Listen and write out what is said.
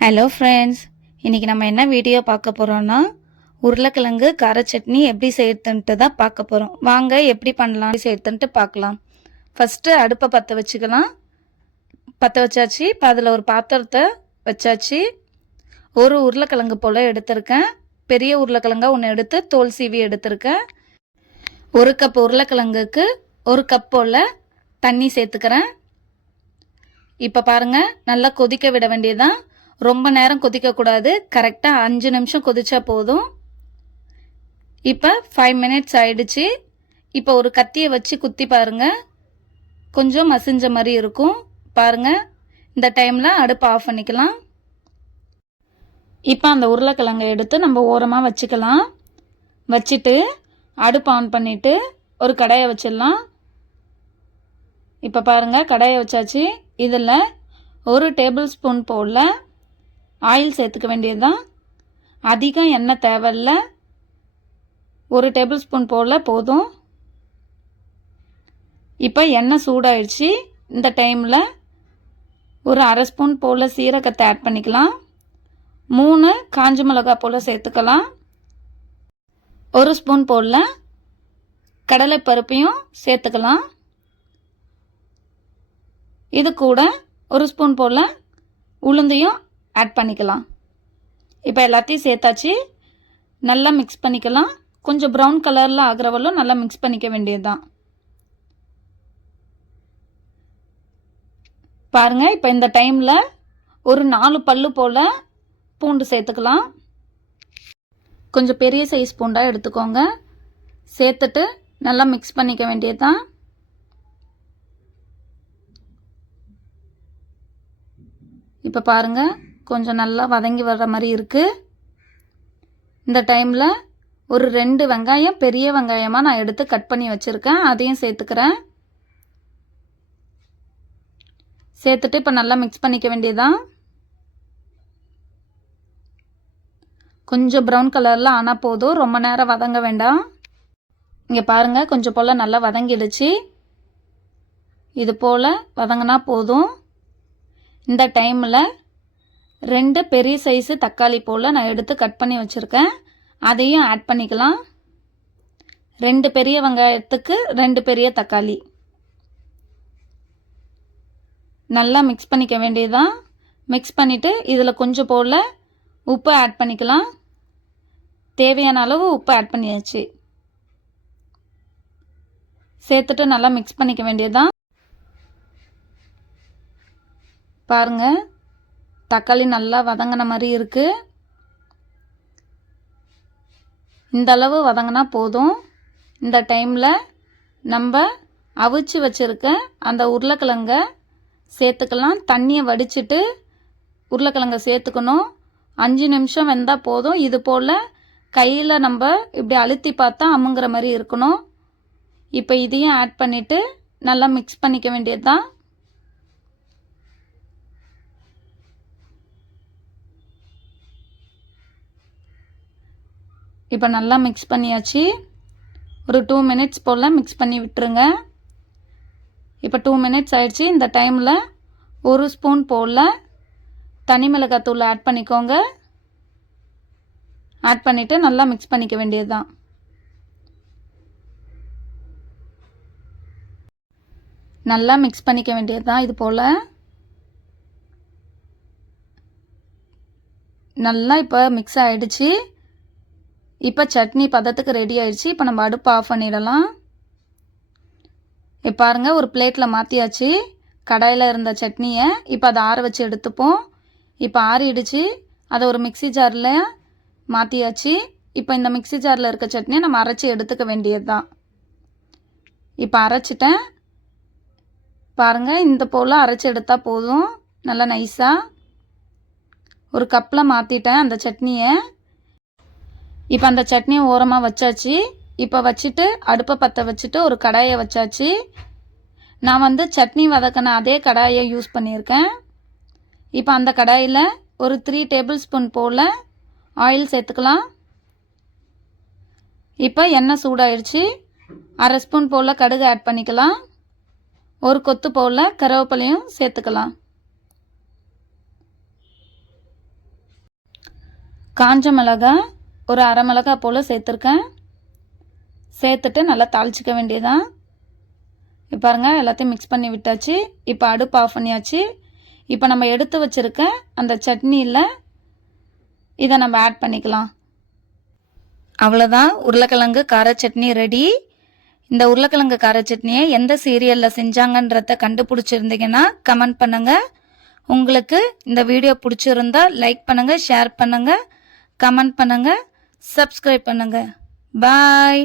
Hello friends, இன்றைக்கி நம்ம என்ன வீடியோ பார்க்க போகிறோன்னா உருளைக்கிழங்கு கார சட்னி எப்படி செய்யறதுன்ட்டு தான் பார்க்க போகிறோம். வாங்க எப்படி பண்ணலாம் செய்யறதுன்ட்டு பார்க்கலாம். ஃபஸ்ட்டு அடுப்பை பற்ற வச்சுக்கலாம். பற்ற வச்சாச்சு. இப்போ அதில் ஒரு பாத்திரத்தை வச்சாச்சு. ஒரு உருளைக்கிழங்கு போல் எடுத்திருக்கேன். பெரிய உருளைக்கிழங்கா ஒன்று எடுத்து தோல் சீவி எடுத்திருக்கேன். ஒரு கப் உருளைக்கிழங்குக்கு ஒரு கப் போல் தண்ணி சேர்த்துக்கிறேன். இப்போ பாருங்கள், நல்லா கொதிக்க விட வேண்டியதுதான். ரொம்ப நேரம் கொதிக்கக்கூடாது. கரெக்டாக 5 நிமிஷம் கொதிச்சா போதும். இப்போ 5 மினிட்ஸ் ஆயிடுச்சு. இப்போ ஒரு கத்தியை வச்சு குத்தி பாருங்கள், கொஞ்சம் மசிஞ்ச மாதிரி இருக்கும். பாருங்கள், இந்த டைமில் அடுப்பை ஆஃப் பண்ணிக்கலாம். இப்போ அந்த உருளைக்கிழங்கை எடுத்து நம்ம ஓரமாக வச்சுக்கலாம். வச்சுட்டு அடுப்பு ஆன் பண்ணிவிட்டு ஒரு கடாயை வச்சிடலாம். இப்போ பாருங்கள், கடாயை வச்சாச்சு. இதில் ஒரு டேபிள் ஸ்பூன் போல் ஆயில் சேர்த்துக்க வேண்டியது தான். அதிகம் எண்ணெய் தேவையில்ல, ஒரு டேபிள் ஸ்பூன் போல் போதும். இப்போ எண்ணெய் சூடாயிடுச்சு. இந்த டைமில் ஒரு அரை ஸ்பூன் போல் சீரகத்தை ஆட் பண்ணிக்கலாம். 3 காஞ்ச மிளகாய் போல் சேர்த்துக்கலாம். ஒரு ஸ்பூன் போல் கடலைப்பருப்பையும் சேர்த்துக்கலாம். இது கூட ஒரு ஸ்பூன் போல் உளுந்தையும் ஆட் பண்ணிக்கலாம். இப்போ எல்லாத்தையும் சேர்த்தாச்சு. நல்லா மிக்ஸ் பண்ணிக்கலாம். கொஞ்சம் ப்ரௌன் கலரில் ஆகிறவளும் நல்லா மிக்ஸ் பண்ணிக்க வேண்டியது தான். பாருங்கள், இப்போ இந்த டைமில் ஒரு 4 பல்லு போல் பூண்டு சேர்த்துக்கலாம். கொஞ்சம் பெரிய சைஸ் பூண்டாக எடுத்துக்கோங்க. சேர்த்துட்டு நல்லா மிக்ஸ் பண்ணிக்க வேண்டியது தான். இப்போ பாருங்கள், கொஞ்சம் நல்லா வதங்கி வர்ற மாதிரி இருக்குது. இந்த டைமில் ஒரு 2 வெங்காயம், பெரிய வெங்காயமாக நான் எடுத்து கட் பண்ணி வச்சுருக்கேன், அதையும் சேர்த்துக்கிறேன். சேர்த்துட்டு இப்போ நல்லா மிக்ஸ் பண்ணிக்க வேண்டியதுதான். கொஞ்சம் ப்ரௌன் கலரில் ஆனால் போதும், ரொம்ப நேரம் வதங்க வேண்டாம். இங்கே பாருங்கள், கொஞ்சம் போல் நல்லா வதங்கிடுச்சு. இது போல் வதங்கினா போதும். இந்த டைமில் 2 பெரிய சைஸு தக்காளி போல் நான் எடுத்து கட் பண்ணி வச்சுருக்கேன், அதையும் ஆட் பண்ணிக்கலாம். 2 பெரிய வெங்காயத்துக்கு 2 பெரிய தக்காளி. நல்லா மிக்ஸ் பண்ணிக்க வேண்டியதுதான். மிக்ஸ் பண்ணிவிட்டு இதில் கொஞ்சம் போல் உப்பு ஆட் பண்ணிக்கலாம். தேவையான அளவு உப்பு ஆட் பண்ணியாச்சு. சேர்த்துட்டு நல்லா மிக்ஸ் பண்ணிக்க வேண்டியதுதான். பாருங்கள், தக்காளி நல்லா வதங்கின மாதிரி இருக்குது. இந்த அளவு வதங்கினா போதும். இந்த டைமில் நம்ம அவிச்சு வச்சுருக்க அந்த உருளைக்கிழங்கை சேர்த்துக்கலாம். தண்ணியை வடிச்சிட்டு உருளைக்கிழங்கை சேர்த்துக்கணும். 5 நிமிஷம் வெந்தால் போதும். இது போல் கையில் நம்ம இப்படி அழுத்தி பார்த்தா அமுங்குற மாதிரி இருக்கணும். இப்போ இதையும் ஆட் பண்ணிவிட்டு நல்லா மிக்ஸ் பண்ணிக்க வேண்டியது தான். இப்போ நல்லா மிக்ஸ் பண்ணியாச்சு. ஒரு 2 மினிட்ஸ் போல் மிக்ஸ் பண்ணி விட்டுருங்க. இப்போ 2 மினிட்ஸ் ஆயிடுச்சு. இந்த டைமில் ஒரு ஸ்பூன் போல் தனி மிளகாத்தூள் ஆட் பண்ணிக்கோங்க. ஆட் பண்ணிவிட்டு நல்லா மிக்ஸ் பண்ணிக்க வேண்டியது தான். நல்லா மிக்ஸ் பண்ணிக்க வேண்டியது தான். இது போல் நல்லா இப்போ மிக்ஸ் ஆகிடுச்சு. இப்போ சட்னி பதத்துக்கு ரெடி ஆயிடுச்சு. இப்போ நம்ம அடுப்பு ஆஃப் பண்ணிடலாம். இப்போ பாருங்கள், ஒரு பிளேட்டில் மாற்றியாச்சு கடாயில் இருந்த சட்னியை. இப்போ அதை ஆற வச்சு எடுத்துப்போம். இப்போ ஆறிடுச்சு. அதை ஒரு மிக்ஸி ஜாரில் மாற்றியாச்சு. இப்போ இந்த மிக்ஸி ஜாரில் இருக்க சட்னியை நம்ம அரைச்சி எடுத்துக்க வேண்டியது தான். இப்போ அரைச்சிட்டேன். பாருங்கள், இந்த போல் அரைச்சி எடுத்தால் போதும். நல்லா நைஸாக ஒரு கப்பில் மாற்றிட்டேன் அந்த சட்னியை. இப்போ அந்த சட்னியை ஓரமாக வச்சாச்சு. இப்போ வச்சுட்டு அடுப்பை பற்ற வச்சுட்டு ஒரு கடாயை வச்சாச்சு. நான் சட்னி வதக்கின அதே கடாயை யூஸ் பண்ணியிருக்கேன். இப்போ அந்த கடாயில் ஒரு 3 டேபிள் ஸ்பூன் போல் ஆயில் சேர்த்துக்கலாம். இப்போ எண்ணெய் சூடாயிடுச்சு. அரை ஸ்பூன் போல் கடுகு ஆட் பண்ணிக்கலாம். ஒரு கொத்து போல் கருவேப்பிலையும் சேர்த்துக்கலாம். காஞ்ச மிளகாய் ஒரு அரை மிளகாய் போல் சேர்த்துருக்கேன். சேர்த்துட்டு நல்லா தாளிச்சிக்க வேண்டியதான். இப்போ பாருங்கள் எல்லாத்தையும் மிக்ஸ் பண்ணி விட்டாச்சு. இப்போ அடுப்பு ஆஃப் பண்ணியாச்சு. இப்போ நம்ம எடுத்து வச்சுருக்க அந்த சட்னியில் இதை நம்ம ஆட் பண்ணிக்கலாம். அவ்வளோதான், உருளைக்கிழங்கு கார சட்னி ரெடி. இந்த உருளைக்கிழங்கு கார சட்னியை எந்த சீரியலில் செஞ்சாங்கன்றத கண்டுபிடிச்சிருந்தீங்கன்னா கமெண்ட் பண்ணுங்கள். உங்களுக்கு இந்த வீடியோ பிடிச்சிருந்தா லைக் பண்ணுங்கள், ஷேர் பண்ணுங்கள், கமெண்ட் பண்ணுங்கள், சப்ஸ்கிரைப் பண்ணுங்கள். பாய்.